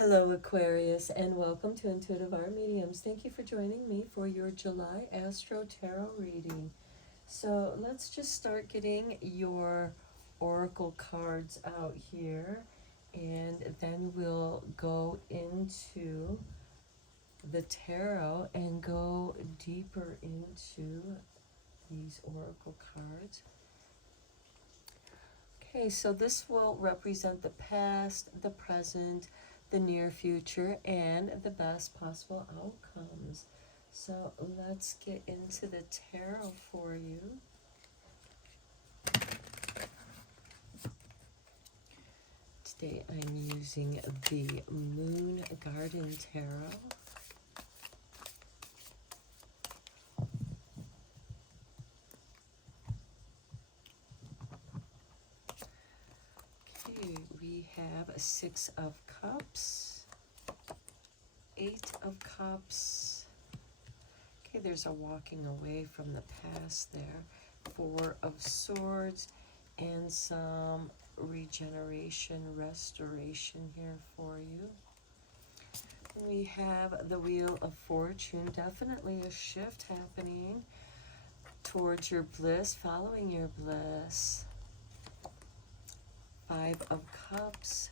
Hello Aquarius, and welcome to Intuitive Art Mediums. Thank you for joining me for your July Astro-Tarot reading. So let's just start getting your oracle cards out here, and then we'll go into the tarot and go deeper into these oracle cards. Okay, so this will represent the past, the present, the near future, and the best possible outcomes. So let's get into the tarot for you. Today I'm using the Moon Garden Tarot. Okay, we have a Six of Cups, Eight of Cups. Okay, there's a walking away from the past there. Four of Swords and some regeneration, restoration here for you. And we have the Wheel of Fortune, definitely a shift happening towards your bliss, following your bliss. Five of Cups.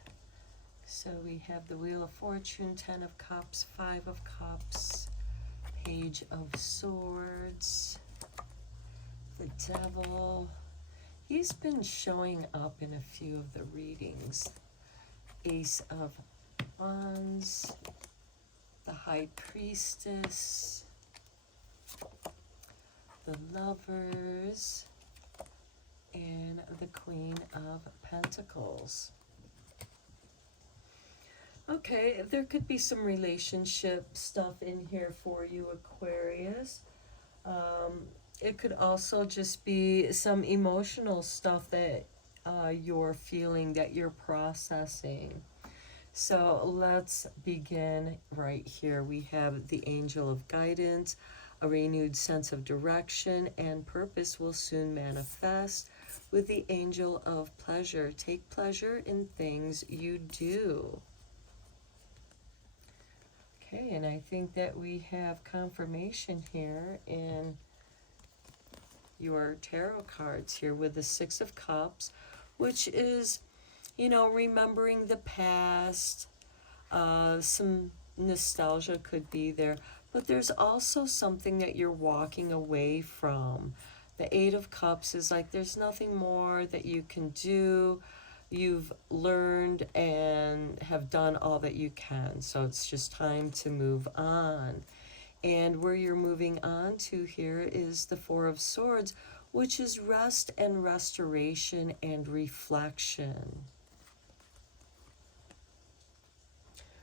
So we have the Wheel of Fortune, 10 of Cups, 5 of Cups, Page of Swords, the Devil. He's been showing up in a few of the readings. Ace of Wands, the High Priestess, the Lovers, and the Queen of Pentacles. Okay, there could be some relationship stuff in here for you, Aquarius. It could also just be some emotional stuff that you're feeling, that you're processing. So let's begin right here. We have the Angel of Guidance. A renewed sense of direction and purpose will soon manifest with the Angel of Pleasure. Take pleasure in things you do. Okay, and I think that we have confirmation here in your tarot cards here with the Six of Cups, which is, you know, remembering the past. Some nostalgia could be there, but there's also something that you're walking away from. The Eight of Cups is like there's nothing more that you can do. You've learned and have done all that you can, so it's just time to move on. And where you're moving on to here is the Four of Swords, which is rest and restoration and reflection,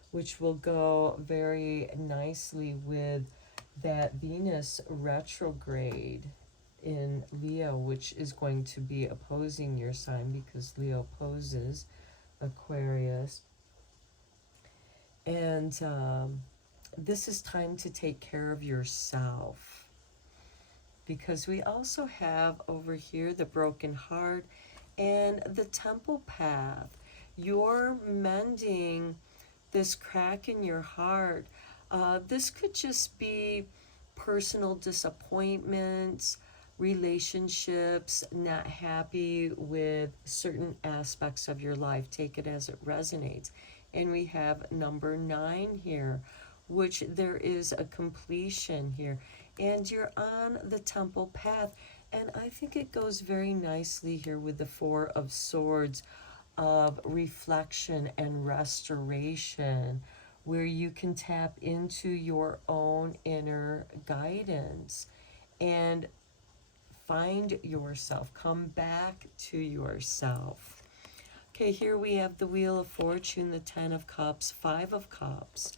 which will go very nicely with that Venus retrograde in Leo, which is going to be opposing your sign because Leo opposes Aquarius. And this is time to take care of yourself, because we also have over here the broken heart and the temple path. You're mending this crack in your heart. This could just be personal disappointments, relationships, not happy with certain aspects of your life. Take it as it resonates. And we have number 9 here, which there is a completion here. And you're on the temple path. And I think it goes very nicely here with the Four of Swords of reflection and restoration, where you can tap into your own inner guidance and find yourself, come back to yourself. Okay, here we have the Wheel of Fortune, the 10 of Cups, 5 of Cups.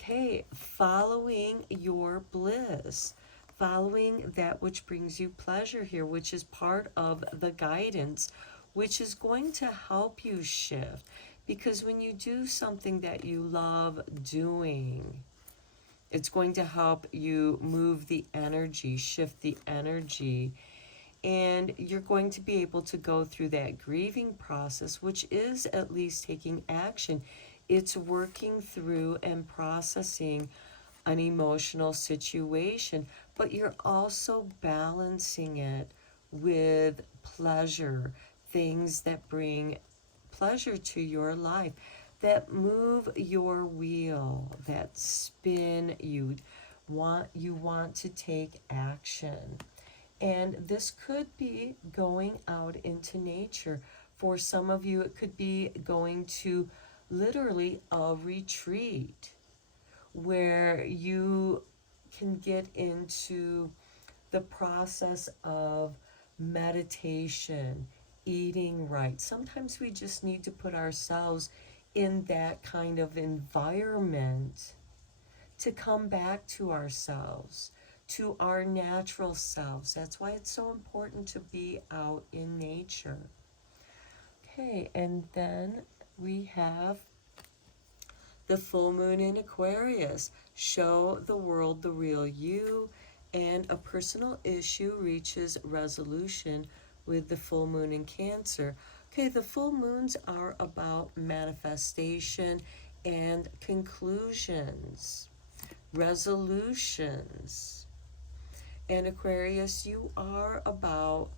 Okay, following your bliss, following that which brings you pleasure here, which is part of the guidance, which is going to help you shift. Because when you do something that you love doing, it's going to help you move the energy, shift the energy, and you're going to be able to go through that grieving process, which is at least taking action. It's working through and processing an emotional situation, but you're also balancing it with pleasure, things that bring pleasure to your life, that move your wheel, that spin you want to take action. And this could be going out into nature. For some of you, it could be going to literally a retreat where you can get into the process of meditation, eating right. Sometimes we just need to put ourselves in that kind of environment to come back to ourselves, to our natural selves. That's why it's so important to be out in nature. Okay, and then we have the full moon in Aquarius. Show the world the real you, and a personal issue reaches resolution with the full moon in Cancer. Okay, the full moons are about manifestation and conclusions, resolutions. And Aquarius, you are about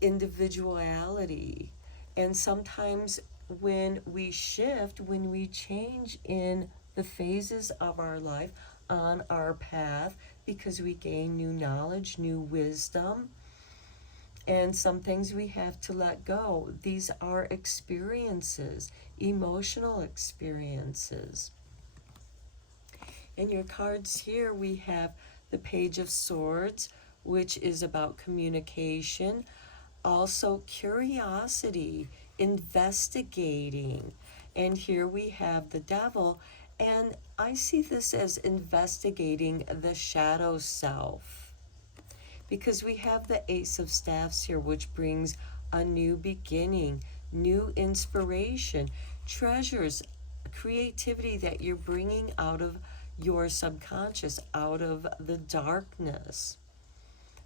individuality. And sometimes when we shift, when we change in the phases of our life on our path, because we gain new knowledge, new wisdom, and some things we have to let go. These are experiences, emotional experiences. In your cards here, we have the Page of Swords, which is about communication. Also, curiosity, investigating. And here we have the Devil. And I see this as investigating the shadow self, because we have the Ace of Staffs here, which brings a new beginning, new inspiration, treasures, creativity that you're bringing out of your subconscious, out of the darkness.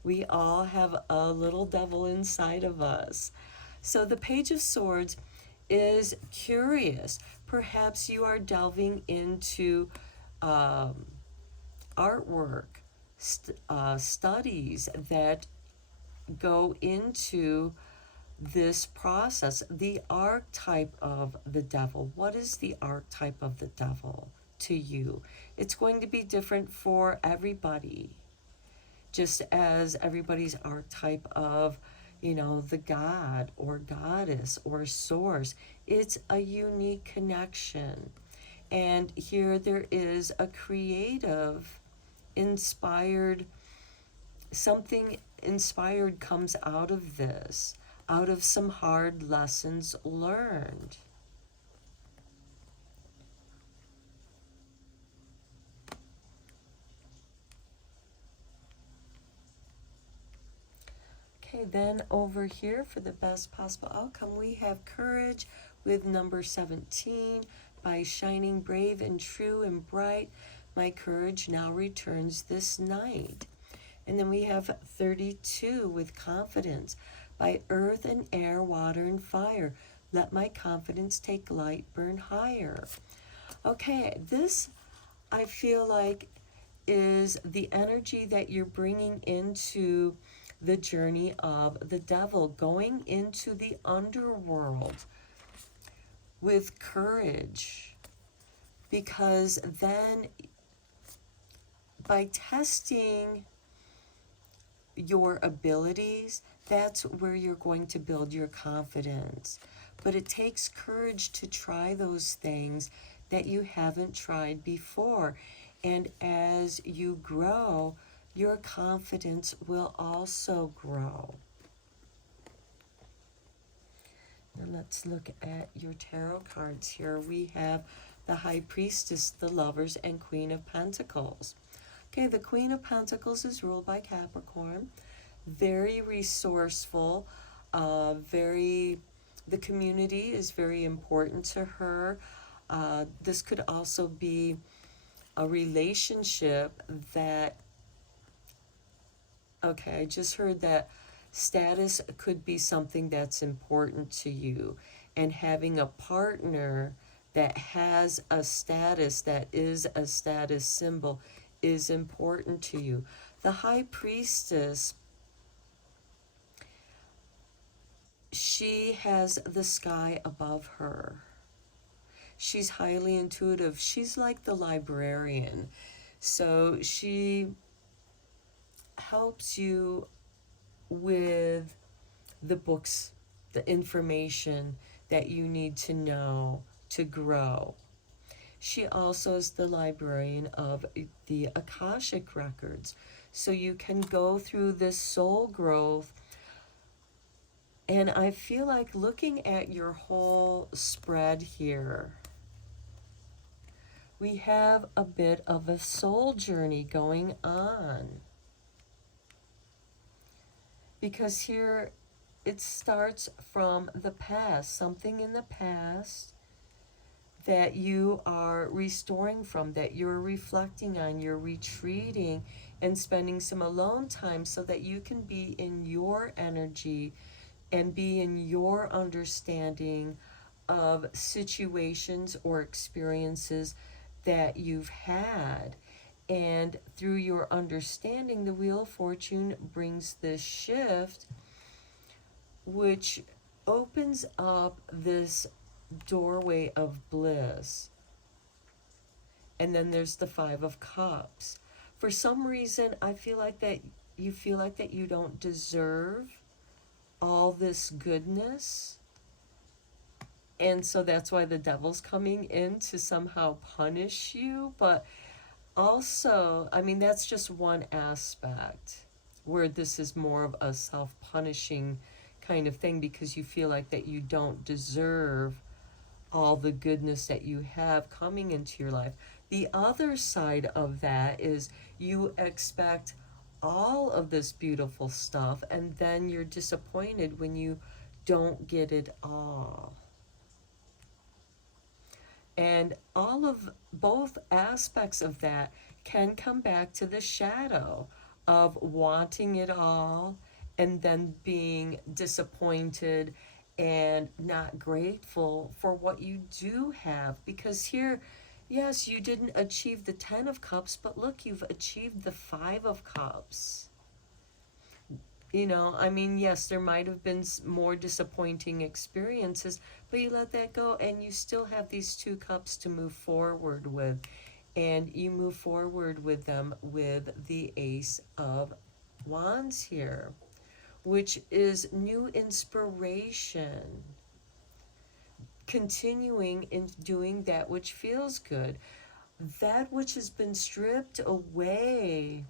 We all have a little devil inside of us. So the Page of Swords is curious. Perhaps you are delving into artwork, studies that go into this process. The archetype of the devil. What is the archetype of the devil to you? It's going to be different for everybody, just as everybody's archetype of, the god or goddess or source. It's a unique connection. And here there is a creative, inspired, something inspired comes out of this, out of some hard lessons learned. Okay, then over here for the best possible outcome, we have courage with number 17. By shining brave and true and bright, my courage now returns this night. And then we have 32 with confidence. By earth and air, water and fire, let my confidence take light, burn higher. Okay, this I feel like is the energy that you're bringing into the journey of the devil, going into the underworld with courage. Because then by testing your abilities, that's where you're going to build your confidence. But it takes courage to try those things that you haven't tried before. And as you grow, your confidence will also grow. Now let's look at your tarot cards here. We have the High Priestess, the Lovers, and Queen of Pentacles. Okay, the Queen of Pentacles is ruled by Capricorn. Very resourceful, the community is very important to her. This could also be a relationship that, okay, I just heard that status could be something that's important to you. And having a partner that has a status, that is a status symbol, is important to you. The High Priestess, she has the sky above her. She's highly intuitive. She's like the librarian. So she helps you with the books, the information that you need to know to grow. She also is the librarian of the Akashic records. So you can go through this soul growth. And I feel like looking at your whole spread here, we have a bit of a soul journey going on. Because here it starts from the past, something in the past that you are restoring from, that you're reflecting on, you're retreating and spending some alone time so that you can be in your energy and be in your understanding of situations or experiences that you've had. And through your understanding, the Wheel of Fortune brings this shift, which opens up this doorway of bliss. And then there's the Five of Cups. For some reason, I feel like that you don't deserve all this goodness. And so that's why the devil's coming in to somehow punish you. But also, I mean, that's just one aspect where this is more of a self-punishing kind of thing, because you feel like that you don't deserve all the goodness that you have coming into your life. The other side of that is you expect all of this beautiful stuff, and then you're disappointed when you don't get it all. And all of both aspects of that can come back to the shadow of wanting it all and then being disappointed and not grateful for what you do have. Because here, yes, you didn't achieve the 10 of Cups, but look, you've achieved the 5 of Cups. You know, I mean, yes, there might have been more disappointing experiences, but you let that go and you still have these 2 cups to move forward with. And you move forward with them with the Ace of Wands here, which is new inspiration, continuing in doing that which feels good. That which has been stripped away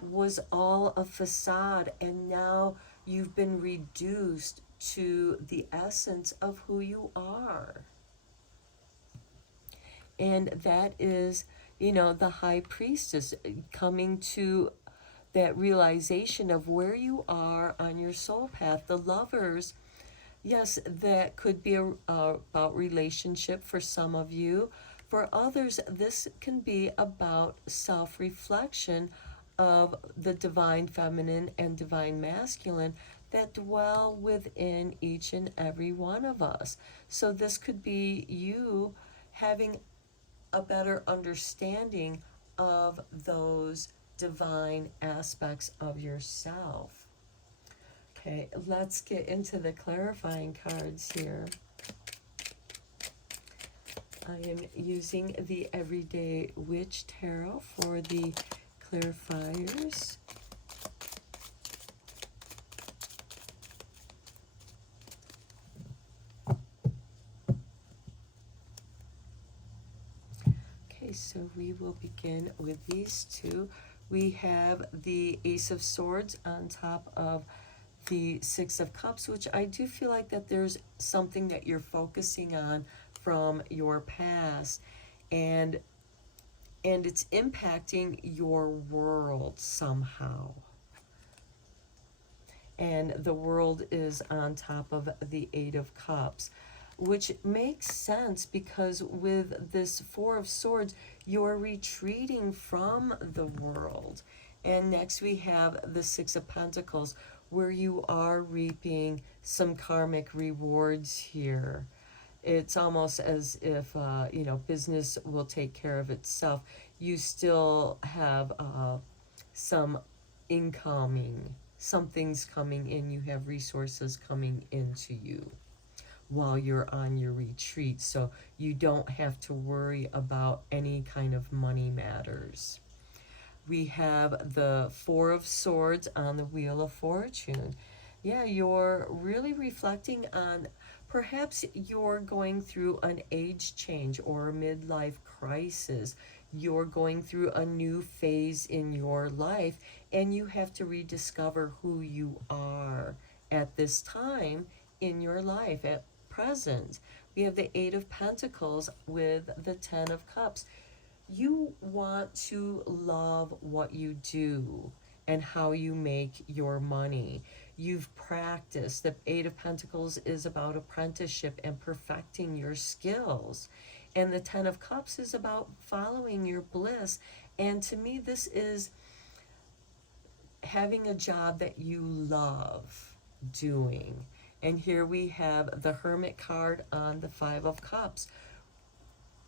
was all a facade, and now you've been reduced to the essence of who you are. And that is, you know, the High Priestess coming to that realization of where you are on your soul path. The Lovers, yes, that could be about relationship for some of you. For others, this can be about self-reflection of the divine feminine and divine masculine that dwell within each and every one of us. So this could be you having a better understanding of those divine aspects of yourself. Okay, let's get into the clarifying cards here. I am using the Everyday Witch Tarot for the clarifiers. Okay, so we will begin with these two. We have the Ace of Swords on top of the Six of Cups, which I do feel like that there's something that you're focusing on from your past, and it's impacting your world somehow. And the world is on top of the Eight of Cups, which makes sense because with this Four of Swords, you're retreating from the world. And next we have the Six of Pentacles, where you are reaping some karmic rewards here. It's almost as if, you know, business will take care of itself. You still have some incoming, something's coming in, you have resources coming into you while you're on your retreat, so you don't have to worry about any kind of money matters. We have the Four of Swords on the Wheel of Fortune. Yeah, you're really reflecting on, perhaps you're going through an age change or a midlife crisis. You're going through a new phase in your life, and you have to rediscover who you are at this time in your life at present. We have the Eight of Pentacles with the Ten of Cups. You want to love what you do and how you make your money. You've practiced. The Eight of Pentacles is about apprenticeship and perfecting your skills. And the Ten of Cups is about following your bliss. And to me, this is having a job that you love doing. And here we have the Hermit card on the Five of Cups,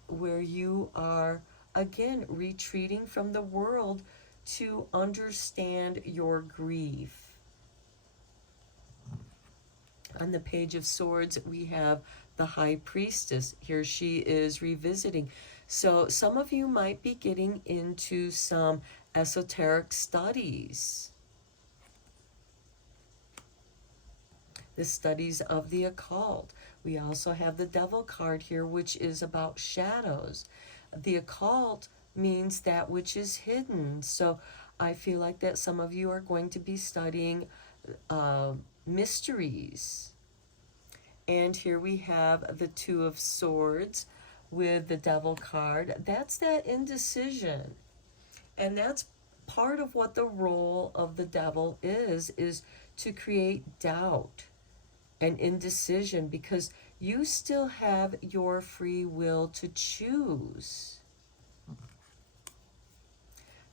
where you are again retreating from the world to understand your grief. On the Page of Swords, we have the High Priestess. Here she is revisiting. So some of you might be getting into some esoteric studies, the studies of the occult. We also have the Devil card here, which is about shadows. The occult means that which is hidden. So I feel like that some of you are going to be studying mysteries. And here we have the Two of Swords with the Devil card. That's that indecision. And that's part of what the role of the devil is to create doubt and indecision, because you still have your free will to choose.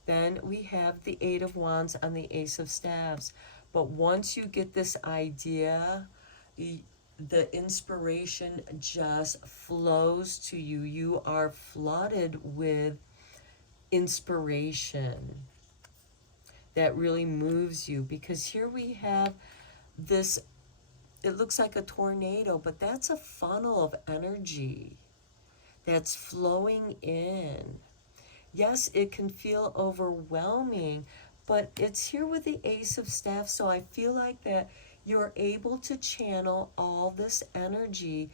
Then we have the Eight of Wands and the Ace of Staves. But once you get this idea, the inspiration just flows to you. You are flooded with inspiration that really moves you, because here we have this, it looks like a tornado, but that's a funnel of energy that's flowing in. Yes, it can feel overwhelming, but it's here with the Ace of Staff, so I feel like that you're able to channel all this energy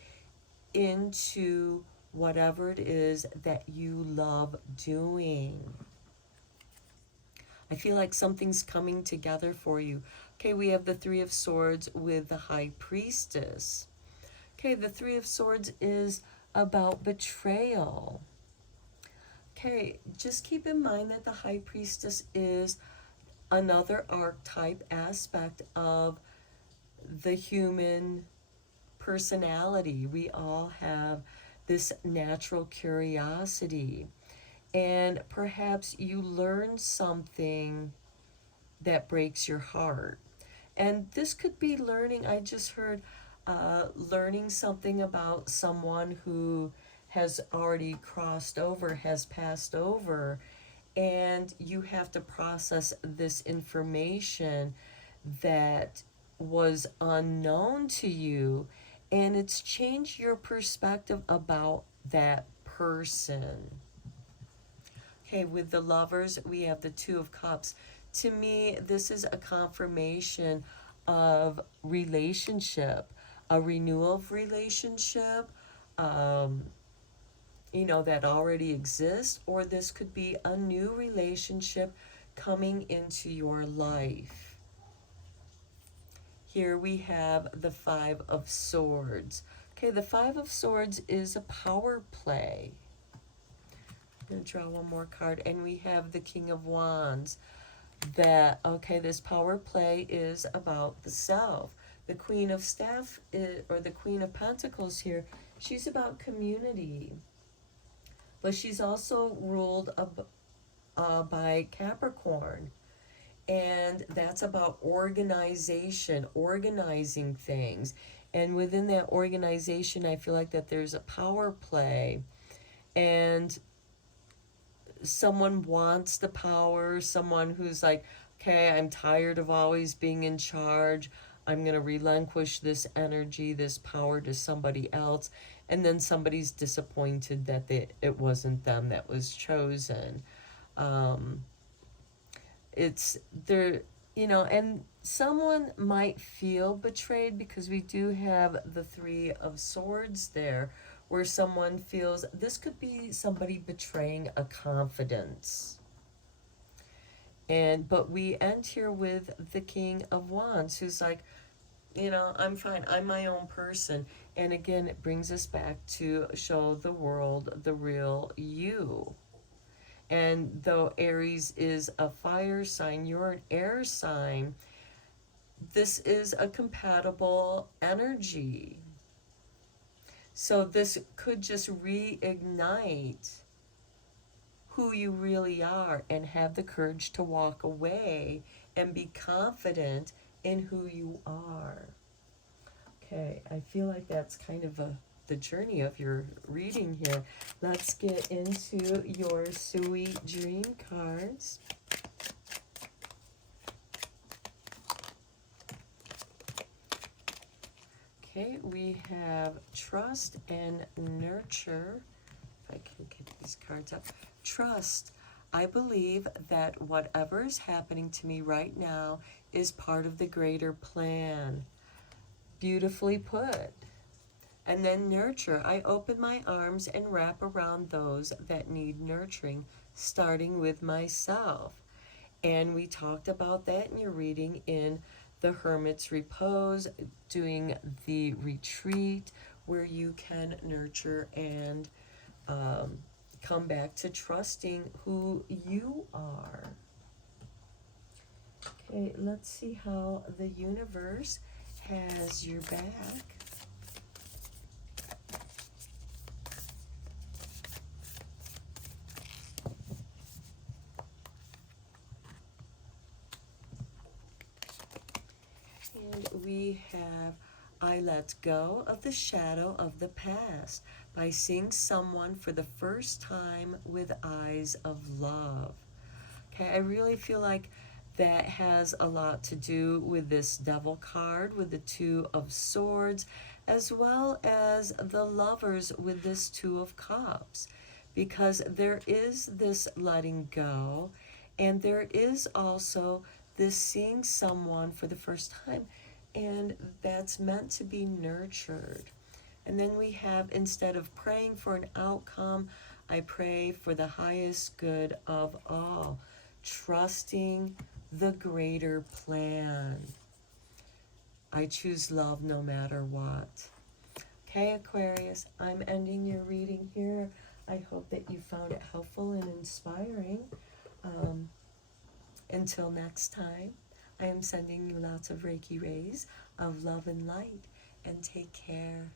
into whatever it is that you love doing. I feel like something's coming together for you. Okay, we have the Three of Swords with the High Priestess. Okay, the Three of Swords is about betrayal. Okay, just keep in mind that the High Priestess is another archetype aspect of the human personality. We all have this natural curiosity. And perhaps you learn something that breaks your heart. And this could be learning, I just heard, learning something about someone who has already crossed over, has passed over, and you have to process this information that was unknown to you, and it's changed your perspective about that person. Okay, with the Lovers, we have the Two of Cups. To me, this is a confirmation of relationship, a renewal of relationship, you know, that already exists, or this could be a new relationship coming into your life. Here we have the Five of Swords. Okay, the Five of Swords is a power play. I'm going to draw one more card, and we have the King of Wands. That, okay, this power play is about the self. The Queen of Staff, or the Queen of Pentacles here, she's about community. But she's also ruled by Capricorn. And that's about organization, organizing things. And within that organization, I feel like that there's a power play, and someone wants the power, someone who's like, okay, I'm tired of always being in charge. I'm going to relinquish this energy, this power to somebody else. And then somebody's disappointed that it wasn't them that was chosen. Um, it's there, you know, and someone might feel betrayed because we do have the Three of Swords there, where someone feels this could be somebody betraying a confidence. And but we end here with the King of Wands, who's like, you know, I'm fine, I'm my own person. And again, it brings us back to show the world the real you. And though Aries is a fire sign, you're an air sign, this is a compatible energy. So this could just reignite who you really are and have the courage to walk away and be confident in who you are. Okay, I feel like that's kind of the journey of your reading here. Let's get into your sweet dream cards. Okay, we have trust and nurture. If I can get these cards up. Trust. I believe that whatever is happening to me right now is part of the greater plan. Beautifully put. And then nurture. I open my arms and wrap around those that need nurturing, starting with myself. And we talked about that in your reading in the Hermit's Repose, doing the retreat where you can nurture and come back to trusting who you are. Okay, let's see how the universe has your back. And we have, I let go of the shadow of the past by seeing someone for the first time with eyes of love. Okay, I really feel like that has a lot to do with this Devil card, with the Two of Swords, as well as the Lovers with this Two of Cups, because there is this letting go, and there is also this seeing someone for the first time, and that's meant to be nurtured. And then we have, instead of praying for an outcome, I pray for the highest good of all, trusting the greater plan. I choose love no matter what. Okay, Aquarius, I'm ending your reading here. I hope that you found it helpful and inspiring. Until next time, I am sending you lots of Reiki rays of love and light, and take care.